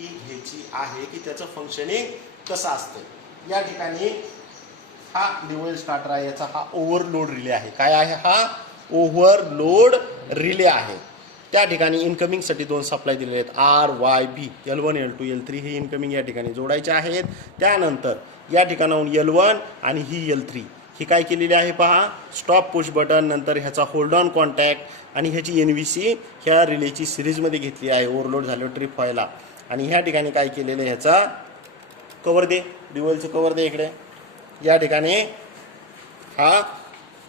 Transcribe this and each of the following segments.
ती घ्यायची आहे की त्याचं फंक्शनिंग कसं असतं. या ठिकाणी हा ड्युअल स्टार्टर आहे, याचा हा ओव्हरलोड रिले आहे. काय आहे हा? ओव्हरलोड रिले आहे. त्या ठिकाणी इन्कमिंगसाठी दोन सप्लाय दिलेले आहेत RYB L1 L2 L3 हे इन्कमिंग या ठिकाणी जोडायचे आहेत. त्यानंतर या ठिकाणाहून L1 आणि ही L3 ही काय केलेली आहे पहा, स्टॉप पुश बटन, नंतर ह्याचा होल्ड ऑन कॉन्टॅक्ट आणि ह्याची NVC ह्या रिलेची सिरीजमध्ये घेतली आहे ओव्हरलोड झाल्यावर ट्रिप व्हायला. आणि ह्या ठिकाणी काय केलेलं आहे, ह्याचा कवर दे, ड्युअलचं कवर दे इकडे. या ठिकाणी हा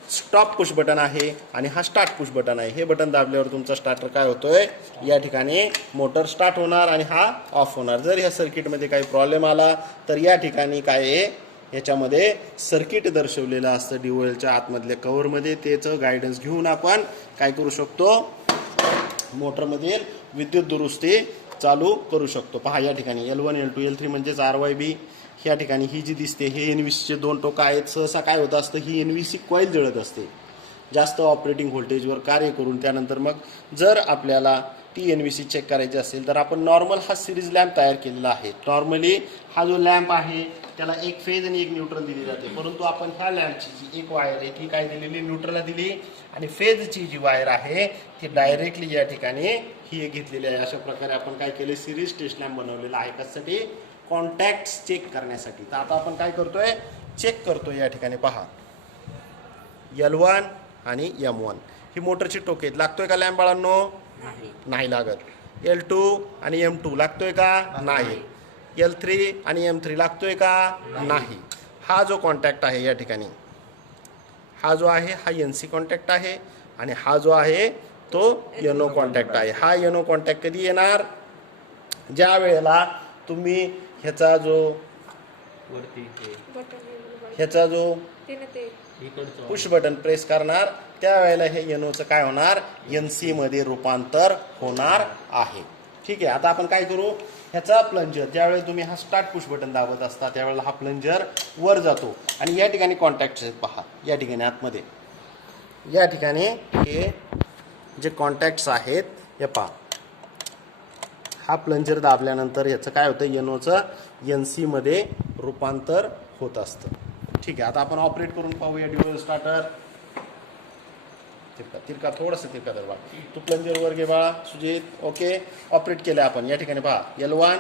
स्टॉप पुश बटन आहे आणि हा स्टार्ट पुश बटन आहे. हे बटन दाबल्यावर तुमचा स्टार्टर काय होतोय, या ठिकाणी मोटर स्टार्ट होणार आणि हा ऑफ होणार. जर ह्या सर्किटमध्ये काही प्रॉब्लेम आला तर या ठिकाणी काय आहे, याच्यामध्ये सर्किट दर्शवलेलं असतं ड्युअलच्या आतमधल्या कव्हरमध्ये. त्याचं गायडन्स घेऊन आपण काय करू शकतो, मोटरमधील विद्युत दुरुस्ती चालू करू शकतो. पहा या ठिकाणी L1 L2 L3 म्हणजेच RYB. या ठिकाणी ही जी दिसते हे NVCचे दोन टोकं आहेत. सहसा काय होत असतं, ही NVC कॉईल जळत असते जास्त ऑपरेटिंग व्होल्टेजवर कार्य करून. त्यानंतर मग जर आपल्याला ती NVC चेक करायची असेल तर आपण नॉर्मल हा सिरीज लॅम्प तयार केलेला आहे. नॉर्मली हा जो लॅम्प आहे त्याला एक फेज आणि एक न्यूट्रल दिली जाते, परंतु आपण ह्या लॅम्पची जी एक वायर आहे ती काय दिलेली, न्यूट्रलला दिली, आणि फेजची जी वायर आहे ती डायरेक्टली या ठिकाणी ही घेतलेली आहे. अशा प्रकारे आपण काय केले, सिरीज टेस्ट लॅम्प बनवलेला आहे. कशासाठी, कॉन्टॅक्ट्स चेक करण्यासाठी. तर आता आपण काय करतोय, चेक करतोय. या ठिकाणी पहा L1 आणि M1 ही मोटरची टोके आहेत. लागतोय का लॅम्प बाळांनो? नाही लागत. L2 आणि M2 लागतोय का? नाही. L3 आणि M3 लागतोय का? नाही. हा जो कॉन्टॅक्ट आहे या ठिकाणी, हा जो आहे हा NC कॉन्टॅक्ट आहे आणि हा जो आहे तो NO कॉन्टॅक्ट आहे. हा NO कॉन्टॅक्ट कधी येणार, ज्या वेळेला तुम्ही ह्याचा जो पुश बटन प्रेस करणार त्यावेळेला हे NOचं काय होणार, NC मध्ये रूपांतर होणार आहे. ठीक आहे. आता आपण काय करू, ह्याचा प्लंजर ज्यावेळेला तुम्ही हा स्टार्ट पुश बटन दाबत असता त्यावेळेला हा प्लंजर वर जातो आणि या ठिकाणी कॉन्टॅक्ट्स आहेत पहा. या ठिकाणी आतमध्ये या ठिकाणी हे जे कॉन्टॅक्ट्स आहेत हे पहा. हा प्लंजर दाबल्यानंतर याचं काय होतं, NOचं NC मध्ये रूपांतर होत असतं. ठीक आहे. आता आपण ऑपरेट करून पाहूया ड्युअल स्टार्टर. तिरका थोडंसं तिरका दरवा. तू प्लंजर वर घे बाळा सुजित. ओके, ऑपरेट केलं आपण. या ठिकाणी पहा L1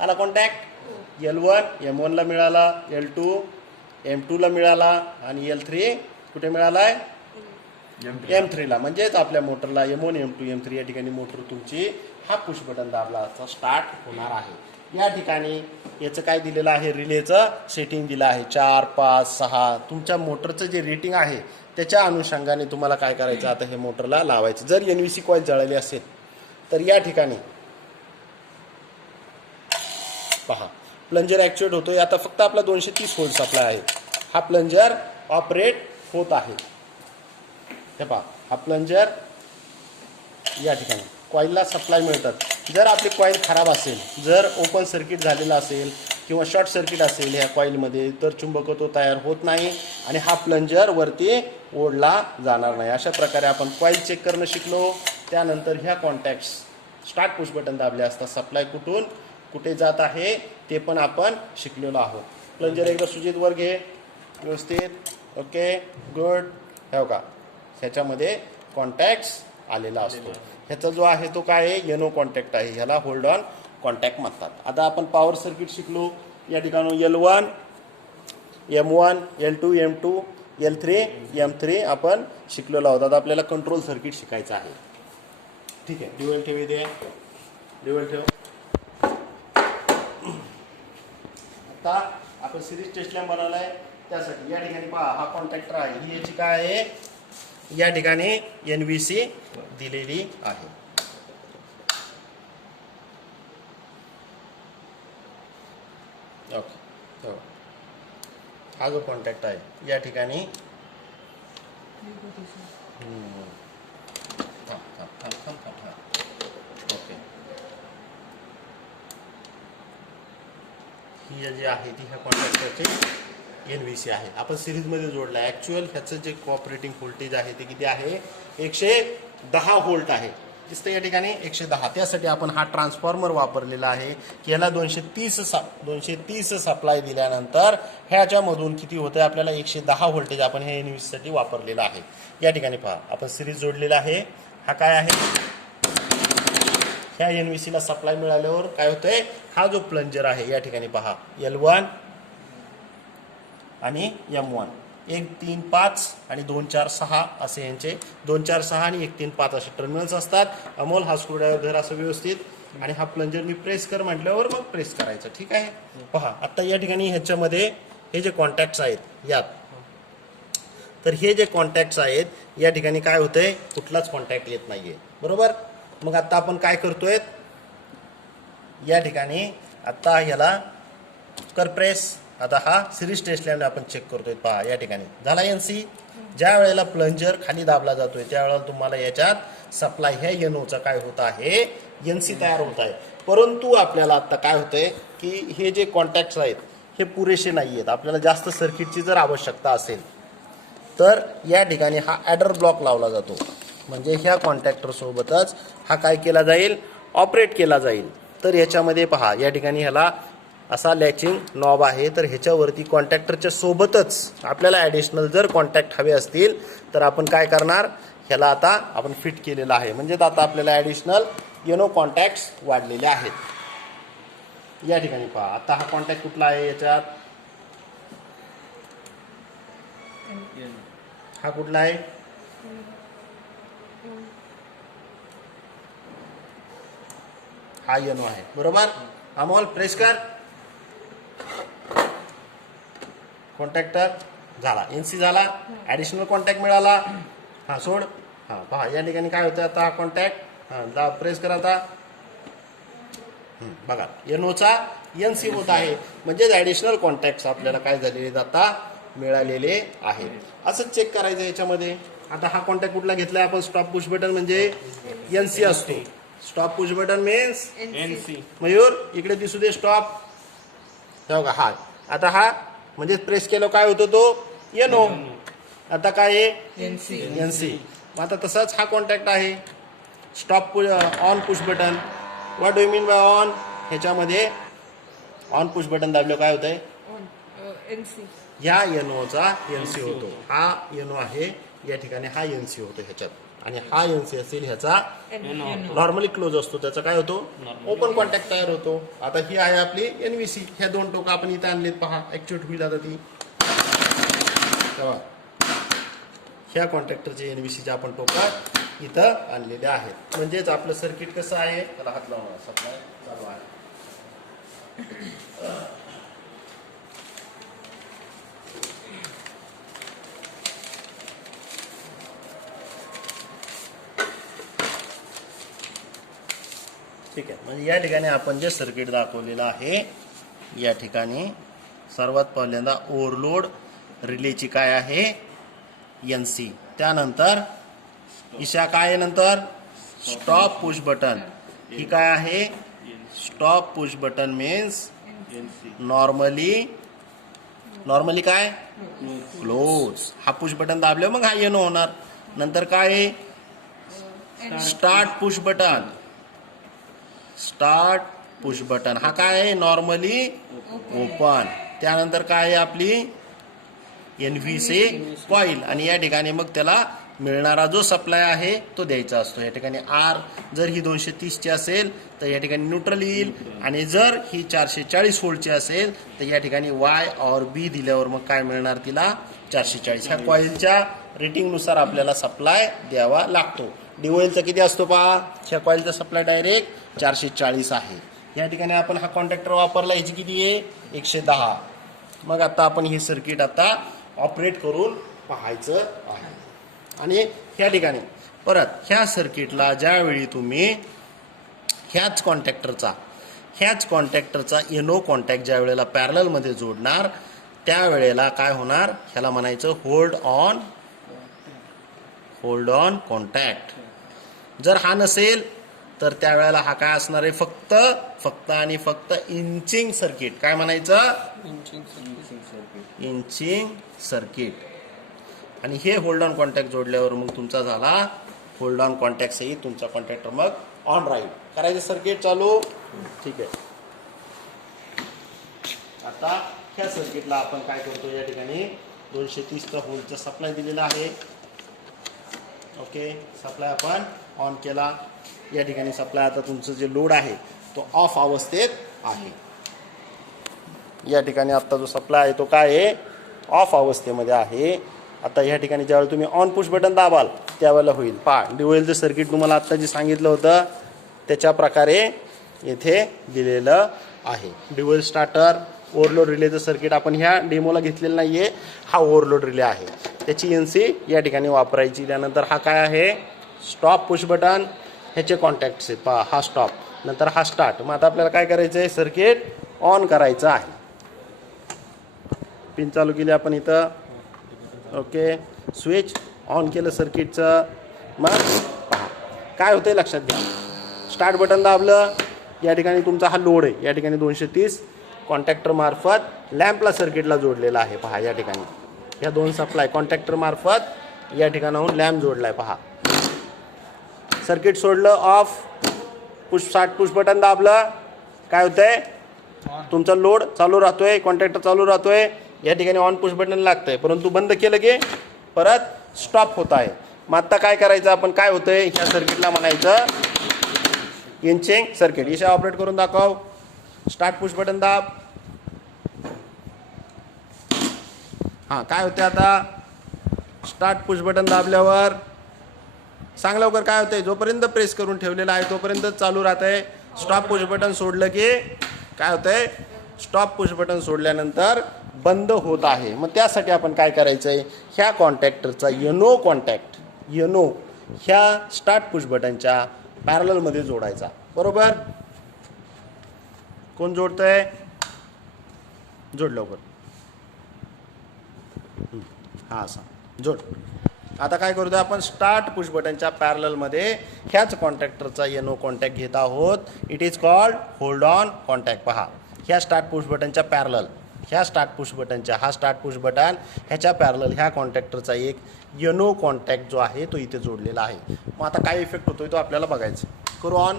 आला कॉन्टॅक्ट, L1 M1 ला मिळाला, L2 M2 ला मिळाला आणि L3 कुठे मिळालाय, M3 ला. म्हणजेच आपल्या मोटरला M1 M2 M3 या ठिकाणी मोटर तुमची हा पुश बटन दाबला स्टार्ट होणार आहे. या ठिकाणी याचं काय दिलेलं आहे, रिलेचं सेटिंग दिलं आहे 4 5 6. तुमच्या मोटरचं जे रेटिंग आहे त्याच्या अनुषंगाने तुम्हाला काय करायचं, आता हे मोटरला लावायचं. जर NVC कॉईल जळाली असेल तर या ठिकाणी पहा प्लंजर ॲक्च्युएट होतोय. आता फक्त आपला 230 व्होल्ट सप्लाय आहे. हा प्लंजर ऑपरेट होत आहे. हे पहा हा प्लंजर या ठिकाणी कॉईलला सप्लाय मिळतात. जर आपली कॉईल खराब असेल, जर ओपन सर्किट झालेला असेल किंवा शॉर्ट सर्किट असेल ह्या कॉईलमध्ये, तर चुंबकत्व तयार होत नाही आणि हा प्लंजर वरती ओढला जाणार नाही. अशा प्रकारे आपण कॉईल चेक करणं शिकलो. त्यानंतर ह्या कॉन्टॅक्ट्स स्टार्ट पुश बटन दाबले असता सप्लाय कुठून कुठे जात आहे ते पण आपण शिकलेलो आहोत. प्लंजर एकदा सुजित वर घे व्यवस्थित. Okay good. हो का, ह्याच्यामध्ये कॉन्टॅक्ट्स आलेला असतो. ह्याचा जो आहे तो काय आहे, NO कॉन्टॅक्ट आहे. ह्याला होल्ड ऑन कॉन्टॅक्ट म्हणतात. आता आपण पॉवर सर्किट शिकलो. या ठिकाणी L1 M1 L2 M2 L3 M3 आपण शिकलेलो आहोत. आता आपल्याला कंट्रोल सर्किट शिकायचं आहे. ठीक आहे, ड्युअल ठेवी दे, ड्युअल ठेव. आता आपण सिरीज टेस्ट लॅम्प बनवलाय त्यासाठी. या ठिकाणी पहा हा कॉन्टॅक्टर आहे, ही याची काय आहे, या ठिकाणी NVC दिलेली आहे. ओके, हा जो कॉन्टॅक्ट आहे या ठिकाणी ओके, ही जी आहे ती ह्या कॉन्टॅक्टरची NVC आहे. आपण सिरीजमध्ये जोडला. ॲक्च्युअल ह्याचं जे ऑपरेटिंग व्होल्टेज आहे ते किती आहे, 110 व्होल्ट आहे. दिसतं या ठिकाणी 110. त्यासाठी आपण हा ट्रान्सफॉर्मर वापरलेला आहे की याला 230 सप्लाय दिल्यानंतर ह्याच्यामधून किती होतं आपल्याला 110 व्होल्टेज आपण हे NVC साठी वापरलेला आहे. या ठिकाणी पहा आपण सिरीज जोडलेला आहे. हा काय आहे, ह्या NVC ला सप्लाय मिळाल्यावर काय होतंय, हा जो प्लंजर आहे या ठिकाणी पहा L1 आणि M1 1 3 5 आणि 2 4 6 असे यांचे 2 4 6 आणि 1 3 5 असे टर्मिनल्स असतात. अमोल हा स्क्रूड्रायव्हर धर असं व्यवस्थित आणि हा प्लंजर मी प्रेस कर म्हटल्यावर मग प्रेस करायचं. ठीक आहे. पहा आता या ठिकाणी ह्याच्यामध्ये हे जे कॉन्टॅक्ट्स आहेत यात, तर हे जे कॉन्टॅक्ट्स आहेत या ठिकाणी काय होतंय, कुठलाच कॉन्टॅक्ट येत नाहीये. बरोबर. मग आता आपण काय करतोय या ठिकाणी, आता ह्याला कर प्रेस. आता हा सिरीज टेस्ट लॅम्प आपण चेक करतोय. पहा या ठिकाणी झाला NC. ज्या वेळेला प्लंजर खाली दाबला जातोय त्यावेळेला तुम्हाला याच्यात सप्लाय ह्या NO चा काय होत आहे, NC तयार होत आहे. परंतु आपल्याला आता काय होतंय की हे जे कॉन्टॅक्ट्स आहेत हे पुरेसे नाही आहेत. आपल्याला जास्त सर्किटची जर आवश्यकता असेल तर या ठिकाणी हा ॲडर ब्लॉक लावला जातो. म्हणजे ह्या कॉन्टॅक्टर सोबतच हा काय केला जाईल, ऑपरेट केला जाईल. तर ह्याच्यामध्ये पहा या ठिकाणी ह्याला असा लॅचिंग नॉब आहे. तर ह्याच्यावरती कॉन्टॅक्टरच्या सोबतच आपल्याला ॲडिशनल जर कॉन्टॅक्ट हवे असतील तर आपण काय करणार, ह्याला आता आपण फिट केलेलं आहे. म्हणजे आता आपल्याला ॲडिशनल NO कॉन्टॅक्ट्स वाढलेले आहेत. या ठिकाणी पहा आता हा कॉन्टॅक्ट कुठला आहे याच्यात, हा कुठला आहे, हा NO आहे. बरोबर. अमोल प्रेस कर. कॉन्टॅक्टर झाला, NC झाला, ॲडिशनल कॉन्टॅक्ट मिळाला. हा सोड. हा पहा या ठिकाणी काय होतं, आता हा कॉन्टॅक्ट हा प्रेस करा. आता बघा NO चा NC होत आहे. म्हणजे ॲडिशनल कॉन्टॅक्ट्स आपल्याला काय झालेले आता मिळालेले आहेत. असंच चेक करायचं याच्यामध्ये. आता हा कॉन्टॅक्ट कुठला घेतलाय आपण, स्टॉप पुश बटन म्हणजे NC असतो. Stop push button means NC. Mayur इकडे दिसू दे स्टॉप. बघा हा आता हा म्हणजे प्रेस केलं काय होतो तो NO. आता काय आहे NC. आता तसाच हा कॉन्टॅक्ट आहे stop on push button. What do you mean by on, ह्याच्यामध्ये ऑन पुश बटन दाबलं काय होतंय, ह्या NO चा NC होतो. हा NO आहे या ठिकाणी, हा NC होतो ह्याच्यात. आणि हा NC असेल ह्याचा नॉर्मली क्लोज असतो, त्याचा काय होतो ओपन कॉन्टॅक्ट तयार होतो. आता ही आहे आपली NVC. ह्या दोन टोकं आपण इथं आणलेत. पहा ऍक्च्युएट होईल आता ती. तेव्हा ह्या कॉन्टॅक्टरचे NVC चे आपण टोकं इथं आणलेले आहेत. म्हणजेच आपलं सर्किट कसं आहे, त्याला हात लावणार सप्लाय चालू आहे. ठीक आहे. म्हणजे या ठिकाणी आपण जे सर्किट दाखवलेलं आहे या ठिकाणी सर्वात पहिल्यांदा ओव्हरलोड रिलेची काय आहे NC. त्यानंतर ईशा काय आहे, नंतर स्टॉप पुश बटन. ही काय आहे, stop push button means normally काय क्लोज. हा पुश बटन दाबले मग हा NO होणार. नंतर काय आहे, start push button. Start push button हा काय आहे, नॉर्मली ओपन. त्यानंतर काय आहे आपली NVC कॉईल. आणि या ठिकाणी मग त्याला मिळणारा जो सप्लाय आहे तो द्यायचा असतो. या ठिकाणी R जर ही 230 ची असेल तर या ठिकाणी न्यूट्रल येईल. आणि जर ही 440 व्होल्टची असेल तर या ठिकाणी Y और B दिल्यावर मग काय मिळणार तिला 440. ह्या कॉईलच्या रेटिंगनुसार आपल्याला सप्लाय द्यावा लागतो. DOLचा किती असतो पहा, ह्या कॉईलचा सप्लाय डायरेक्ट 440 आहे. या ठिकाणी आपण हा कॉन्टॅक्टर वापरला, ह्याची किती आहे 110. मग आता आपण हे सर्किट आता ऑपरेट करून पाहायचं आहे. आणि ह्या ठिकाणी परत ह्या सर्किटला ज्यावेळी तुम्ही ह्याच कॉन्टॅक्टरचा NO कॉन्टॅक्ट ज्या वेळेला पॅरललमध्ये जोडणार त्यावेळेला काय होणार, ह्याला म्हणायचं होल्ड ऑन कॉन्टॅक्ट. जर हा नसेल तर त्यावेळेला हा काय असणार आहे, फक्त आणि फक्त इंचिंग सर्किट. काय म्हणायचं, इंचिंग सर्किट. आणि हे होल्ड ऑन कॉन्टॅक्ट जोडल्यावर मग तुमचा झाला होल्ड ऑन कॉन्टॅक्टसही तुमचा कॉन्टॅक्टर मग ऑन राहील. करायचं सर्किट चालू. ठीक आहे. आता ह्या सर्किटला आपण काय करतो, या ठिकाणी 230 व्होल्टचा सप्लाय दिलेला आहे. ओके, सप्लाय आपण ऑन केला. या ठिकाणी सप्लाय आता तुमचं जे लोड आहे तो ऑफ अवस्थेत आहे. या ठिकाणी आता जो सप्लाय आहे तो काय आहे, ऑफ अवस्थेमध्ये आहे. आता या ठिकाणी ज्यावेळेला तुम्ही ऑन पुश बटन दाबाल त्यावेळेला होईल. पहा, ड्युएलचं सर्किट तुम्हाला आत्ता जे सांगितलं होतं त्याच्या प्रकारे येथे दिलेलं आहे. ड्युएल स्टार्टर ओव्हरलोड रिलेचं सर्किट आपण ह्या डेमोला घेतलेलं नाही आहे. हा ओव्हरलोड रिले आहे, त्याची NC या ठिकाणी वापरायची. त्यानंतर हा काय आहे, स्टॉप पुश बटन, ह्याचे कॉन्टॅक्ट्स आहेत. पहा, हा स्टॉप, नंतर हा स्टार्ट. मग आता आपल्याला काय करायचं आहे, सर्किट ऑन करायचं आहे. पिन चालू केली आपण इथं. ओके, स्विच ऑन केलं सर्किटचं. मग पहा काय होतंय लक्षात घ्या. स्टार्ट बटन दाबलं, या ठिकाणी तुमचा हा लोड आहे. या ठिकाणी 230 कॉन्टॅक्टर मार्फत लॅम्पला सर्किटला जोडलेला आहे. पहा, या ठिकाणी ह्या 2 सप्लाय कॉन्टॅक्टर मार्फत या ठिकाणाहून लॅम्प जोडला आहे. पहा, सर्किट सोडलं ऑफ, स्टार्ट पुश बटन दाबलं, काय होतंय, तुमचा लोड चालू राहतोय, कॉन्टॅक्टर चालू राहतोय. या ठिकाणी ऑन पुश बटन लागतंय, परंतु बंद केलं की परत स्टॉप होत आहे. मग आता काय करायचं आपण, काय होतंय, ह्या सर्किटला म्हणायचं इनचेंग सर्किट. इशा ऑपरेट करून दाखव. स्टार्ट पुश बटन दाब. हां, काय होते आता, स्टार्ट पुश बटन दाबल्यावर सांग लवकर काय होतंय, जोपर्यंत प्रेस करून ठेवलेला आहे तोपर्यंत चालू राहत आहे. स्टॉप पुश बटन सोडलं की काय होतंय, स्टॉप पुश बटन सोडल्यानंतर बंद होत आहे. मग त्यासाठी आपण काय करायचं आहे, ह्या कॉन्टॅक्टरचा यनो कॉन्टॅक्ट ह्या स्टार्ट पुश बटनच्या पॅरललमध्ये जोडायचा. बरोबर, कोण जोडतंय, जोड लवकर. हा, असा जोड. आता काय करतोय आपण, स्टार्ट पुश बटनच्या पॅरललमध्ये ह्याच कॉन्टॅक्टरचा यनो कॉन्टॅक्ट घेत आहोत. It is called hold on contact. पहा, ह्या स्टार्ट पुश बटनच्या पॅरलल, ह्या स्टार्ट पुश बटनच्या, हा स्टार्ट पुश बटन ह्याच्या पॅरलल ह्या कॉन्टॅक्टरचा एक यनो कॉन्टॅक्ट जो आहे तो इथे जोडलेला आहे. मग आता काय इफेक्ट होतोय तो आपल्याला बघायचं. करू ऑन.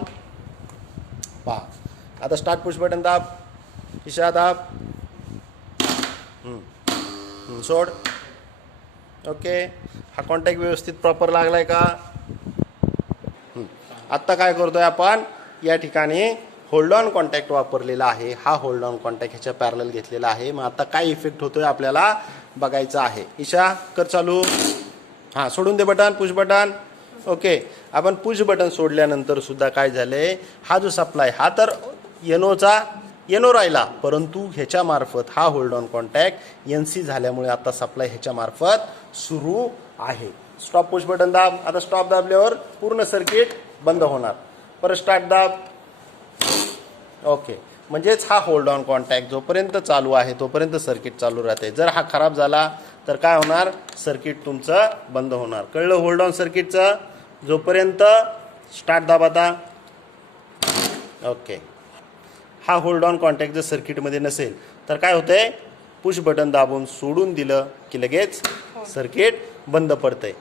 पहा, आता स्टार्ट पुश बटन दाब, इशा दाब, सोड. ओके, हा कॉन्टॅक्ट व्यवस्थित प्रॉपर लागलाय का. आत्ता काय करतोय आपण, या ठिकाणी होल्ड ऑन कॉन्टॅक्ट वापरलेला आहे. हा होल्ड ऑन कॉन्टॅक्ट ह्याच्या पॅरलल घेतलेला आहे. मग आता काय इफेक्ट होतोय आपल्याला बघायचं आहे. इशा कर चालू. हां, सोडून दे बटन, पुश बटन. ओके, आपण पुश बटन सोडल्यानंतर सुद्धा काय झालंय, हा जो सप्लाय हा तर येनो राहिला, परंतु ह्याच्या मार्फत हा होल्ड ऑन कॉन्टॅक्ट NC झाल्यामुळे आता सप्लाय ह्याच्या मार्फत सुरू आहे. स्टॉप पुश बटन दाब. आता स्टॉप दाबल्यावर पूर्ण सर्किट बंद होणार. परत स्टार्ट दाब. ओके, म्हणजेच हा होल्ड ऑन कॉन्टॅक्ट जोपर्यंत चालू आहे तोपर्यंत सर्किट चालू राहते. जर हा खराब झाला तर काय होणार, सर्किट तुमचं बंद होणार. कळलं होल्ड ऑन सर्किटचं. जोपर्यंत स्टार्ट दाब आता. ओके, हा होल्ड ऑन कॉन्टॅक्ट जर सर्किटमध्ये नसेल तर काय होतंय, पुश बटन दाबून सोडून दिलं की लगेच सर्किट बंद पडतंय.